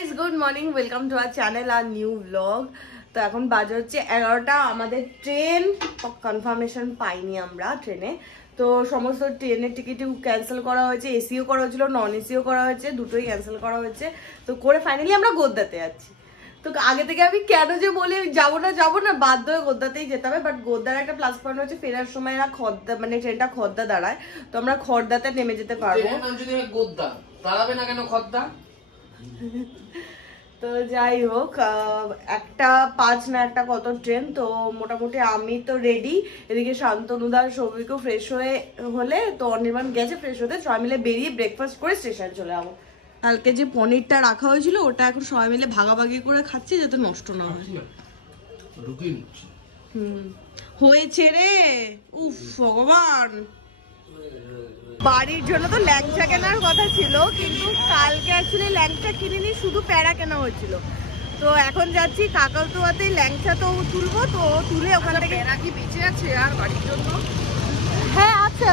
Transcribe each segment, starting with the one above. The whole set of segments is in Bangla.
Guys good morning welcome to our channel our new vlog. তো এখন বাজে হচ্ছে 11টা। আমাদের ট্রেন কনফার্মেশন পাইনি আমরা ট্রেনে, তো সমস্ত ট্রেনের টিকিট ক্যান্সেল করা হয়েছে, এসিও করা হয়েছিল, নন এসিও করা হয়েছে, দুটোই ক্যান্সেল করা হয়েছে। তো করে ফাইনালি আমরা গোদ্দাতে যাচ্ছি। তো আগে থেকে আমি কেন যে বলি যাবো না বাধ্য হয়ে গোদ্দাতেই যেতে হবে। বাট গোদ্দার একটা প্লাস পয়েন্ট হচ্ছে ফেরার সময় না খদ্দা মানে ট্রেনটা খদ্দা দাঁড়ায়, তো আমরা খদ্দাতে নেমে যেতে পারবো। গোদ্দা দাঁড়াবে না কেন খদ্দা? তো যাই হোক, একটা 5 না একটা কত ট্রেন। তো মোটামুটি আমি তো রেডি, এদিকে শান্তনুদার সৌভিকও ফ্রেশ হলে তো অনির্বাণ গেছে ফ্রেশ হতে। সবাই মিলে বেরিয়ে ব্রেকফাস্ট করে স্টেশন চলে যাবো। কালকে যে পনিরটা রাখা হয়েছিল ওটা এখন সবাই মিলে ভাগাভাগি করে খাচ্ছি যাতে নষ্ট না হয়। হয়েছে রে, উফ ভগবান। বাড়ির জন্য তো ল্যাংচা কেনার কথা ছিল, কিন্তু কালকে অ্যাকচুয়ালি ল্যাংচা কিনিনি, শুধু প্যারা কেনা হয়েছিল। তো এখন যাচ্ছি কাকাতুয়াতে ল্যাংচা তো তুলবো, তো তুলে ওখান থেকে প্যারা কি বেঁচে আছে আর বাড়ির জন্য? হ্যাঁ আছে।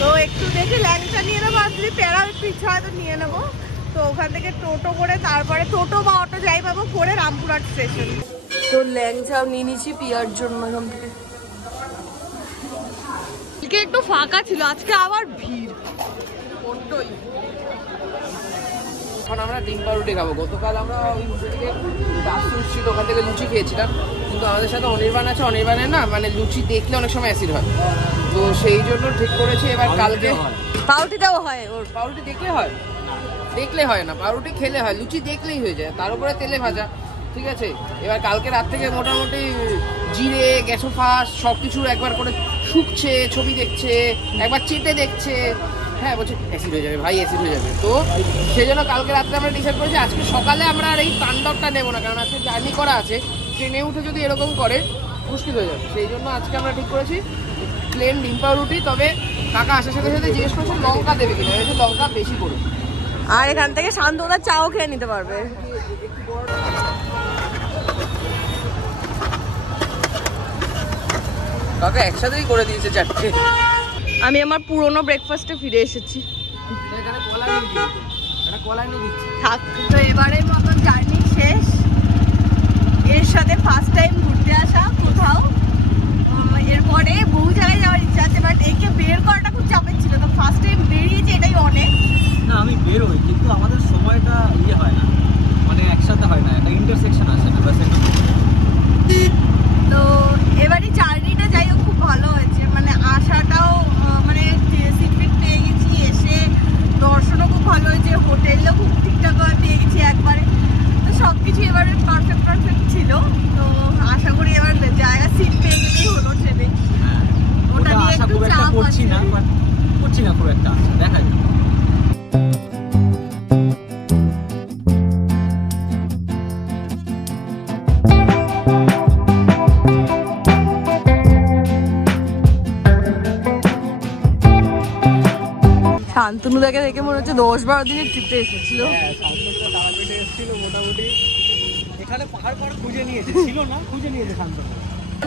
তো একটু দেখি ল্যাংচা নিয়ে নেবো, আর যদি প্যারা একটু ইচ্ছা হয় তো নিয়ে নেবো। তো ওখান থেকে টোটো করে তারপরে টোটো বা অটো যাই পাবো করে রামপুরহাট স্টেশন। তো ল্যাংচাও নিয়ে নিচ্ছি পিয়ার জন্য। এখান থেকে একটু ফাঁকা ছিল, আজকে আবার ভিড় বড্ডই। এখন আমরা ডিম পাউরুটি খাবো। গতকাল আমরা ওই থেকে বাস ছিল, ওখান থেকে লুচি খেয়েছিলাম, কিন্তু আমাদের সাথে অনির্বাণ আছে। অনির্বাণের না মানে লুচি দেখলে অনেক সময় অ্যাসিড হয়, তো সেই জন্য ঠিক করেছি এবার কালকে পাউরুটি দেওয়া হয়। ওর পাউরুটি দেখলে হয় না, পাউরুটি খেলে হয়, লুচি দেখলেই হয়ে যায়, তার উপরে তেলে ভাজা। ঠিক আছে, এবার কালকে রাত থেকে মোটামুটি জিরে গ্যাসোফাস সবকিছু একবার করে শুকছে, ছবি দেখছে, একবার চেটে দেখছে। হ্যাঁ বলছে অ্যাসিড হয়ে যাবে ভাই, অ্যাসিড হয়ে যাবে। তো সেই জন্য কালকে রাত্রে আমরা ডিসাইড করেছি আজকে সকালে আমরা আর এই তাণ্ডবটা নেবো না, কারণ আজকে জার্নি করা আছে। ট্রেনে উঠে যদি এরকম করে মুশকিল হয়ে যাবে, সেই জন্য আজকে আমরা ঠিক করেছি প্লেন ডিম পাউরুটি। তবে কাকা আসার সাথে সাথে জিজ্ঞেস করেছে লঙ্কা দেবে কিনা, একটু লঙ্কা বেশি করে। আর এখান থেকে শান্তনুদা চাও খেয়ে নিতে পারবে। কাকা একসাথেই করে দিয়েছে চারটে। আমি আমার পুরনো ব্রেকফাস্টে ফিরে এসেছি। থাক, তো এবারের মতন জার্নি শেষ। এর সাথে ফার্স্ট টাইম ঘুরতে আসা কোথাও, এরপরে বহু জায়গায় যাওয়ার ইচ্ছা আছে, বাট একে বের করাটা খুব চাপের ছিল। তো ফার্স্ট টাইম বেরিয়েছি, এটাই অনেক। না আমি বেরোই, কিন্তু আমাদের সময়টা হয় না, মানে একসাথে হয় না, একটা ইন্টারসেকশন আসে না। তো এবারে জার্নিটা যাই হোক খুব ভালো হয়েছে, মানে আসাটাও মানে সিট পেয়ে গেছি, এসে দর্শনও খুব ভালো হয়েছে, হোটেলও খুব ঠিকঠাক পেয়ে গেছি একবারে। তো সব কিছু এবারে পারফেক্ট ছিল। তো আশা করি এবার জায়গা সিট পেয়ে গেলেই হলো ট্রেনে। ওটা নিয়ে একটু চাপ করছি না খুব একটা, দেখা যাবে। শান্তনুদাকে দেখে মনে হচ্ছে 10-12 দিনের ট্রিপে এসেছিল।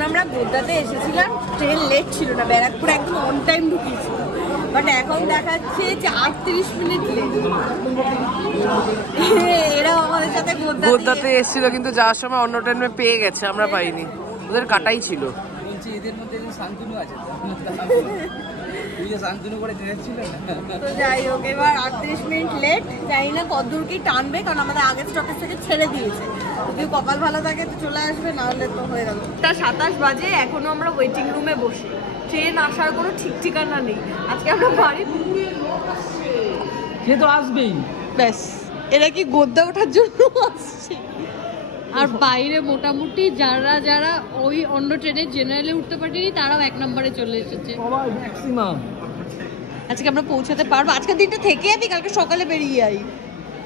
আমরা গোদ্দাতে এসেছিলাম, ট্রেন লেট ছিল না, ব্যারাকপুর একদম অন টাইম ঢুকিয়েছিল। বাট এখন দেখাচ্ছে যে 38 মিনিট লেট। এরা আমাদের সাথে গোদ্দাতে এসেছিল, কিন্তু যাওয়ার সময় অন্য ট্রেনে পেয়ে গেছে, আমরা পাইনি, ওদের কাটাই ছিল। বলছি এদের মধ্যে শান্তনু আছে তো যাই হোক, এবার 38 মিনিট লেট। জানি না কতদূর কি টানবে, কারণ আমাদের আগের স্টপেজ থেকে ছেড়ে দিয়েছে। যদি কপাল ভালো থাকে তো চলে আসবে, না হলে তো হয়ে গেল। 27 বাজে, এখনো আমরা ওয়েটিং রুমে বসে। ট্রেন আসার কোনো ঠিক ঠিকানা নেই। আজকে আমরা বাড়ি সে তো আসবেই, ব্যাস। এরা কি গোদ্দা ওঠার জন্য আসছে? আর বাইরে মোটামুটি যারা ওই অন্য ট্রেনে জেনারেলে উঠতে পারেনি তারাও 1 নম্বরে চলে এসেছে সবাই ম্যাক্সিমাম। আজকে আমরা পৌঁছাতে পারবো, আজকের দিনটা থেকে আমি কালকে সকালে বেরিয়ে যাই।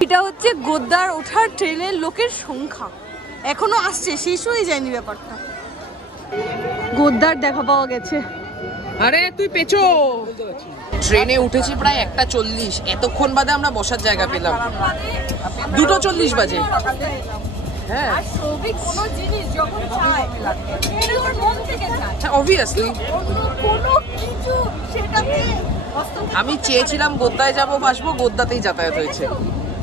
এটা হচ্ছে গোদ্দার ওঠার ট্রেনের লোকের সংখ্যা, এখনো আসছে, শেষ হয়ে যায়নি ব্যাপারটা। গোদ্দার দেখা পাওয়া গেছে। আরে তুই পেছো। ট্রেনে উঠেছি প্রায় 1:40, এতক্ষণ বাদে আমরা বসার জায়গা পেলাম। 2:40 বাজে। হ্যাঁ, আর সৌভিক কোনো জিনিস যখন চায় এটা ওর মন থেকে চায়, অবভিয়াসলি কোনো কিছু সেটাতে আমি চেয়েছিলাম গোদ্দায় যাবো, বাসবো, গোদ্দাতেই যাতায়াত হয়েছে।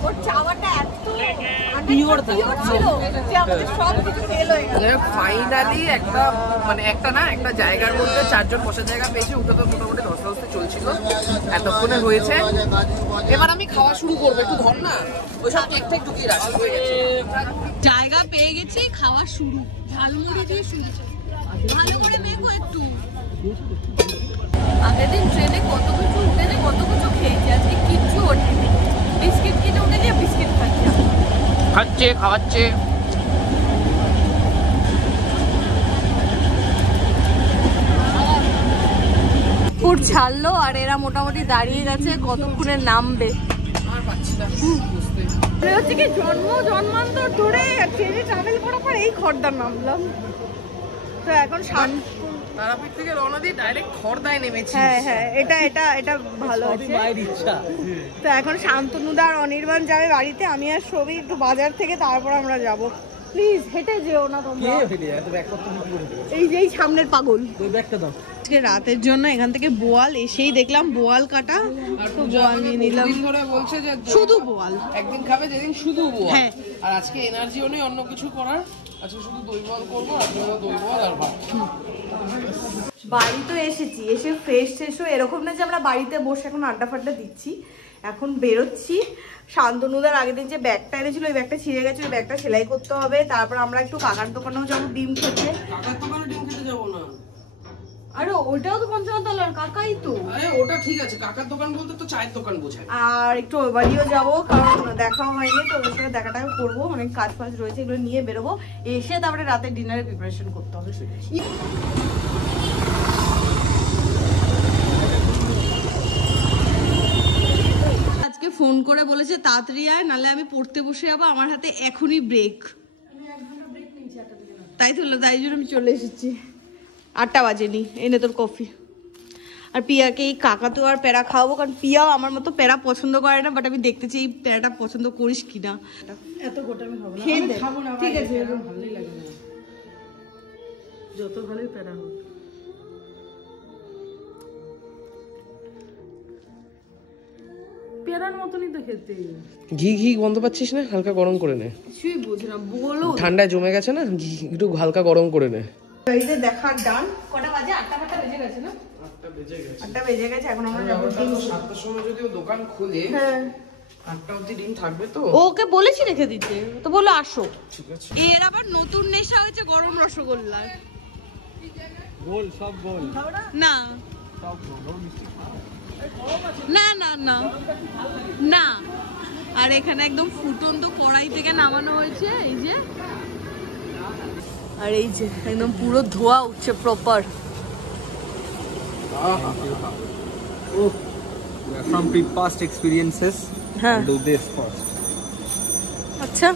ওর চাওয়াটা এত ফাইনালি একটা মানে একটা জায়গার মধ্যে 4 জন বসার জায়গা পেয়েছি। ওটা তো মোটামুটি ধস্তে চলছিল, এতক্ষণে হয়েছে। এবার আমি খাওয়া শুরু করবো। একটু ধর না, ওইসব কেক টেক ঢুকিয়ে রাখা হয়ে গেছে। জায়গা পেয়ে গেছি, খাওয়া শুরু। ঝালমুড়ি দিয়ে শুরু, ভালো করে মেখো একটু। আগের দিন ট্রেনে কত কিছু খেয়েছি, আজকে কিচ্ছু ওঠেনি। বিস্কিট কিনে উঠে গিয়ে বিস্কিট খাওয়াচ্ছে। পুর ছাড়লো আর এরা মোটামুটি দাঁড়িয়ে গেছে, কতক্ষণে নামবে। হচ্ছে কি জন্মান্তর ধরে ট্রেনে ট্রাভেল করার পর এই খড়দার নামলাম। তো এখন তারাপীঠ থেকে রওনা দিয়ে ডাইরেক্ট খড়দায় নেমেছি। হ্যাঁ এটা ভালো আছে। তো এখন শান্তনুদা আর অনির্বাণ যাবে বাড়িতে, আমি আর সবই একটু বাজার থেকে, তারপর আমরা যাব। প্লিজ হেঁটে যেও না তোমরা, এই সামনের পাগল। আজকে রাতের জন্য এখান থেকে বোয়াল এসেই দেখলাম বোয়াল কাটা, তো বোয়াল নিয়ে নিলাম। বলছে যে শুধু বোয়াল একদিন খাবে, যেদিন শুধু বোয়াল। হ্যাঁ, আর আজকে এনার্জিও নেই অন্য কিছু করার, আজকে শুধু দই বল করবো। আর দই বল আর ভাত। বাড়ি তো এসেছি, এসে ফ্রেশ এরকম না যে আমরা বাড়িতে বসে এখন আড্ডা ফাড্ডা দিচ্ছি। এখন বেরোচ্ছি। শান্তনুদার আগের দিন যে ব্যাগটা এনেছিল, ওই ব্যাগটা ছিঁড়ে গেছে, ওই ব্যাগটা সেলাই করতে হবে। তারপর আমরা একটু কাকার দোকানেও যাবো ডিম খেতে। কাকার দোকানে ডিম খেতে যাবো না? আরে ওইটাও তো পঞ্চমতলার কাকাই তো। আরে ওটা ঠিক আছে, কাকার দোকান বলতে তো চায়ের দোকান বোঝায়। আর একটু ওই বাড়িও যাবো, কারণ দেখাও হয়নি, তো ওর সাথে দেখাটাও করবো। অনেক কাজ ফাজ রয়েছে, এগুলো নিয়ে বেরোবো। এসে তারপরে রাতে ডিনারের প্রিপারেশন করতে হবে। আজকে ফোন করে বলেছে তাড়াতাড়ি আয়, নাহলে আমি পড়তে বসে যাবো, আমার হাতে এখনই ব্রেক। তাই জন্য আমি চলে এসেছি। 8টা বাজেনি, এনে তোর কফি। আর পিয়াকে এই কাকাতুয়া আর প্যারা খাওয়াবো, কারণ পিয়াও আমার মতো প্যারা পছন্দ করে না, বাট আমি দেখতে চাই এই প্যারাটা পছন্দ করিস কিনা। এত গোটা আমি খাবো না, খাবো না, ঠিক আছে, ভালোই লাগে না, যত ভালোই প্যারা হোক। পেয়ারার মতনই তো খেতে। ঘি গন্ধ পাচ্ছিস না? হালকা গরম করে নে। কিছুই বুঝি না, বলো। ঠান্ডায় জমে গেছে না, ঘি একটু হালকা গরম করে নে। এই যে দেখার ডান। কটা বাজে? 8টা বেজে গেছে না? 8টা বেজে গেছে। এখন আমরা যাবো 7টার সময় যদি ও দোকান খুলে, হ্যাঁ 8টা অবধি ডিম থাকবে তো। ওকে বলেছি রেখে দিতে, তো বললো আসো। ঠিক আছে। এর আবার নতুন নেশা হয়েছে গরম রসগোল্লা। গোল সব গোল না সব গোল মিষ্টি না না না না। আর এখানে একদম ফুটন্ত কড়াই থেকে নামানো হয়েছে, এই যে। আর এই যে একদম পুরো ধোয়া উঠছে proper. from past experiences do this first. আচ্ছা,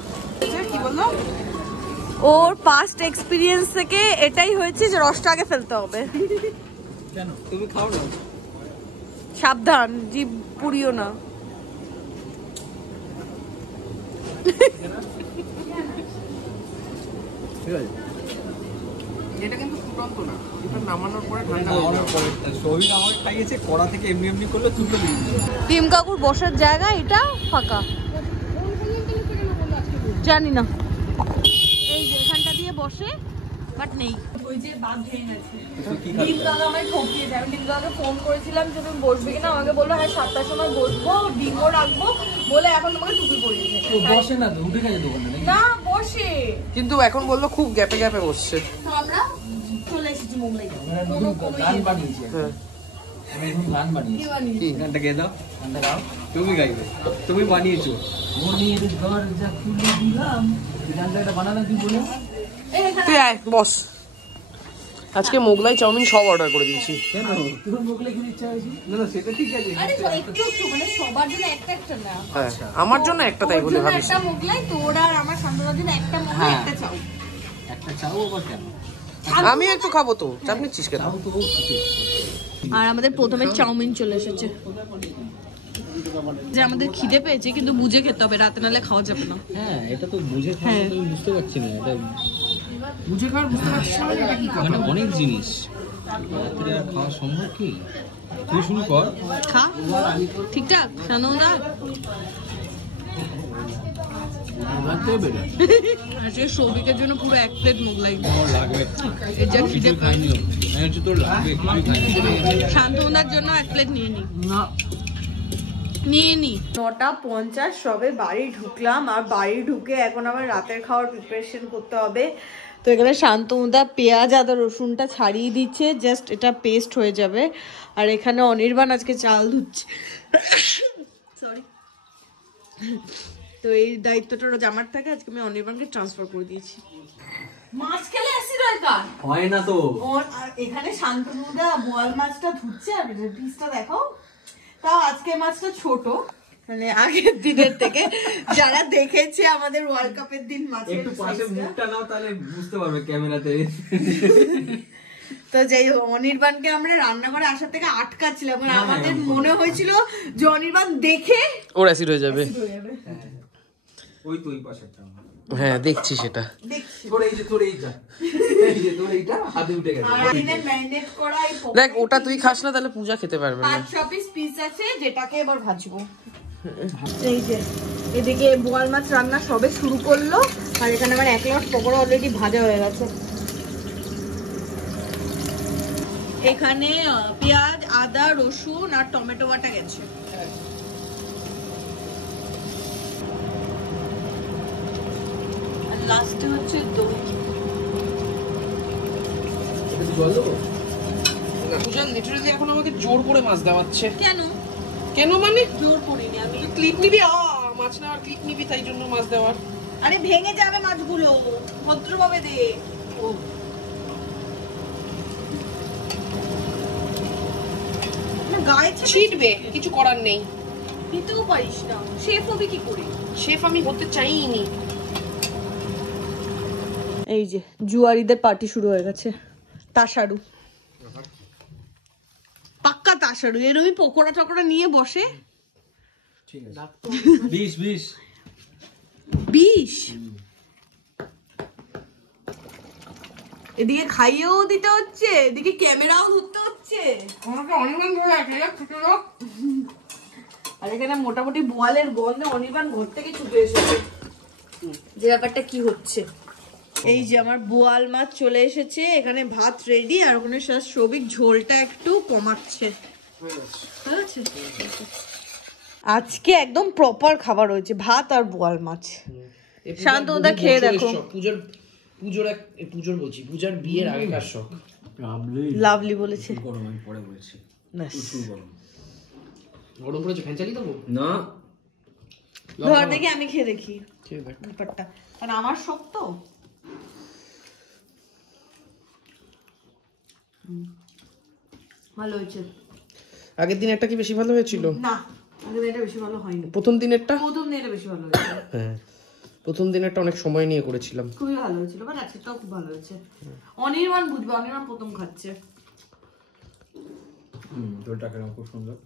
কি বললো? ওর পাস্ট এক্সপিরিয়েন্স থেকে এটাই হয়েছে যে রসটা আগে ফেলতে হবে। কেন তুমি খাও না? সাবধান, জিভ পুড়িও না। ঠিক আছে, এটা কিন্তু ফুটন্ত না, এটা নামানোর পরে ঠান্ডা হয়ে যাবে। শহীদ আমাকে খাইয়েছে কড়া থেকে এমনি করলে তুলতে দিই। টিম কাকুর বসার জায়গা এটা ফাঁকা, জানি না। এই যে এখানটা দিয়ে বসে, বাট নেই। ওই যে বাদ ভেঙে গেছে। টিম কাকা আমায় ঠকিয়েছে। আমি টিম কাকাকে ফোন করেছিলাম যে তুমি বসবে কিনা, আমাকে বললো হ্যাঁ 7টার সময় বসবো, ডিমও রাখবো বলে এখন তোমাকে টুপি পরিয়েছে। বসে না, উঠে গেছে দোকানে না বসে, কিন্তু এখন বললো খুব গ্যাপে গ্যাপে বসছে। তো আমরা চলে এসেছি মুম্বাই। গান বানিয়েছি, আমি এখন গান বানিয়েছি। কি গানটা গেয়ে দাও? গানটা গাও, তুমি গাইবে, তুমি বানিয়েছো। মনের দরজা খুলে দিলাম, এই গানটা এটা বানানো তুই বলে। তুই আয় বস। আজকে মোগলাই চাউমিন সব অর্ডার করে দিয়েছি। কেন তোর মোগলাই খেতে ইচ্ছা হয়েছে? না না সেটা ঠিক আছে, আরে একটু একটু মানে সবার জন্য একটা একটা না। হ্যাঁ আমার জন্য একটা, তাই বলে ভাবিস। একটা মোগলাই, তোর আর আমার শান্তনার জন্য একটা মোগলাই, একটা চাউ। একটা চাও আবার কেন? আমি একটু খাবো তো, চাপ নিচ্ছিস কেন? চাও তো আর আমাদের প্রথমে চাউমিন চলে এসেছে। যে আমাদের খিদে পেয়েছে, কিন্তু বুঝে খেতে হবে, রাতে নালে খাওয়া যাবে না। হ্যাঁ এটা তো বুঝে খাওয়া, আমি বুঝতে পারছি না এটা বুঝে খাওয়ার বুঝতে পারছিস না, এটা কি কথা? মানে অনেক জিনিস রাত্রে আর খাওয়া সম্ভব কি? তুই শুরু কর, খা ঠিকঠাক। শান্তনা থেকে বেড়ে আজকে সৌভিকের জন্য পুরো 1 প্লেট মোগলাই। লাগবে এই যা খিদে খাইনি হচ্ছে তোর লাগবে শান্তনার জন্য 1 প্লেট নিয়ে নি। না 9:50 সবে বাড়ি ঢুকলাম, আর বাড়ি ঢুকে এখন আবার রাতের খাওয়ার প্রিপারেশন করতে হবে। তো এখানে শান্তনুদা পেঁয়াজ আদা রসুনটা ছাড়িয়ে দিচ্ছে, জাস্ট এটা পেস্ট হয়ে যাবে। আর এখানে অনির্বাণ আজকে চাল ধুচ্ছে, সরি। তো এই দায়িত্বটা রোজ আমার থাকে, আজকে আমি অনির্বাণকে ট্রান্সফার করে দিয়েছি। মাছ খেলে অ্যাসিড হয় কার হয় না তো। আর এখানে শান্তনুদা বোয়াল মাছটা ধুচ্ছে, আর পিসটা দেখো। তাও আজকে মাছটা ছোট, মানে আগের দিনের থেকে। যারা দেখেছে আমাদের ওয়ার্ল্ড কাপের দিন মাছের একটু পাশে মুখটা নাও, তাহলে বুঝতে পারবে ক্যামেরাতে। তো যাই হোক, অনির্বাণকে আমরা রান্নাঘরে আসার থেকে আটকাচ্ছিলাম, কারণ আমাদের মনে হয়েছিল যে অনির্বাণ দেখে ওর অ্যাসিড হয়ে যাবে। ওই তো ওই পাশেরটা। হ্যাঁ দেখছি সেটা। দেখছি। তোর এই যে তোর এইটা, এই যে তোর এইটা হাতে উঠে গেছে। আর এখানে ম্যারিনেট করা এই দেখ ওটা তুই খাস না, তাহলে পূজা খেতে পারবে না। 5-6 পিস আছে, যেটাকে এবার ভাজবো। এই যে এদিকে বোয়াল মাছ রান্না সবে শুরু করলো, আর এখানে আমার 1 লট পকোড়া অলরেডি ভাজা হয়ে গেছে। এখানে পেঁয়াজ আদা রসুন আর টমেটো বাটা গেছে। আর লাস্টে হচ্ছে দই। পূজা লিটারালি এখন আমাকে জোর করে মাছ দেওয়াচ্ছে। কেন কেন মানে? জোর করিনি আমি। ক্লিপ নিবি, মাছ নেওয়ার ক্লিপ নিবি, তাই জন্য মাছ দেওয়ার। আরে ভেঙে যাবে মাছগুলো, ভদ্রভাবে দে। ও না, গায়ে ছিটবে, কিছু করার নেই। দিতেও পারিস না, শেফ হবে কি করে? শেফ আমি হতে চাইনি। এই যে জুয়ারিদের পার্টি শুরু হয়ে গেছে। তাসারু, পাক্কা তাসারু। এরমই পকোড়া টকোড়া নিয়ে বসে। ঠিক আছে 20 এদিকে খাইয়েও দিতে হচ্ছে, এদিকে ক্যামেরাও ধরতে হচ্ছে। আর এখানে মোটামুটি বোয়ালের গন্ধে অনির্বাণ ঘর থেকে ছুটে এসেছে, যে ব্যাপারটা কি হচ্ছে। এই যে আমার বোয়াল মাছ চলে এসেছে, এখানে ভাত রেডি, আর ওখানে সৌভিক ঝোলটা একটু কমাচ্ছে। আজকে একদম প্রপার খাবার হয়েছে, ভাত আর বোয়াল মাছ। শান্তনুদা খেয়ে দেখো। পুজোর বলছি, পূজার বিয়ের আগেকার শখ। লাভলি বলেছে। গরম আমি পরে বলছি। প্রচুর গরম। গরম পড়েছে, ফ্যান চালিয়ে দেবো? না ধর দেখি, আমি খেয়ে দেখি ঠিক আছে। ব্যাপারটা, কারণ আমার শখ তো। ভালো হয়েছে। আগের দিন একটা কি বেশি ভালো হয়েছিল? না, আগের দিনটা বেশি ভালো হয়নি। প্রথম দিনেরটা? প্রথম দিনটা বেশি ভালো হয়েছে। হ্যাঁ, প্রথম দিনেরটা অনেক সময় নিয়ে করেছিলাম। খুবই ভালো হয়েছিল, বাট আজকেরটাও খুব ভালো হয়েছে। অনির্বাণ বুঝবে, অনির্বাণ প্রথম খাচ্ছে। ঝোলটা কেন খুব সুন্দর।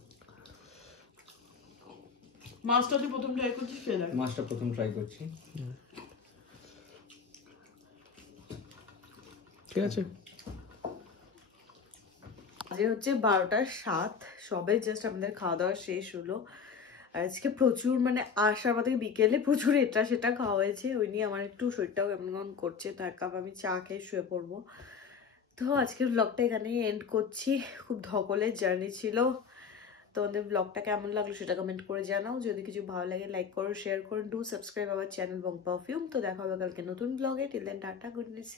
মাছটা তুই প্রথম ট্রাই করছিস, খেয়ে দেখ। মাছটা প্রথম ট্রাই করছি। ঠিক আছে। আজ হচ্ছে 12:07, সবে জাস্ট আমাদের খাওয়া দাওয়া শেষ হলো। আর আজকে প্রচুর, মানে আসার পর থেকে বিকেলে প্রচুর এটা সেটা খাওয়া হয়েছে, ওই নিয়ে আমার একটু শরীরটাও কেমন কেমন করছে। তো 1 কাপ আমি চা খেয়ে শুয়ে পড়বো। তো আজকের ব্লগটা এখানেই এন্ড করছি। খুব ধকলের জার্নি ছিল। তোমাদের ব্লগটা কেমন লাগলো সেটা কমেন্ট করে জানাও। যদি কিছু ভালো লাগে লাইক করো, শেয়ার করো, do subscribe our channel Bong perfume. তো দেখা হবে কালকে নতুন ব্লগে। Till then tata, good night.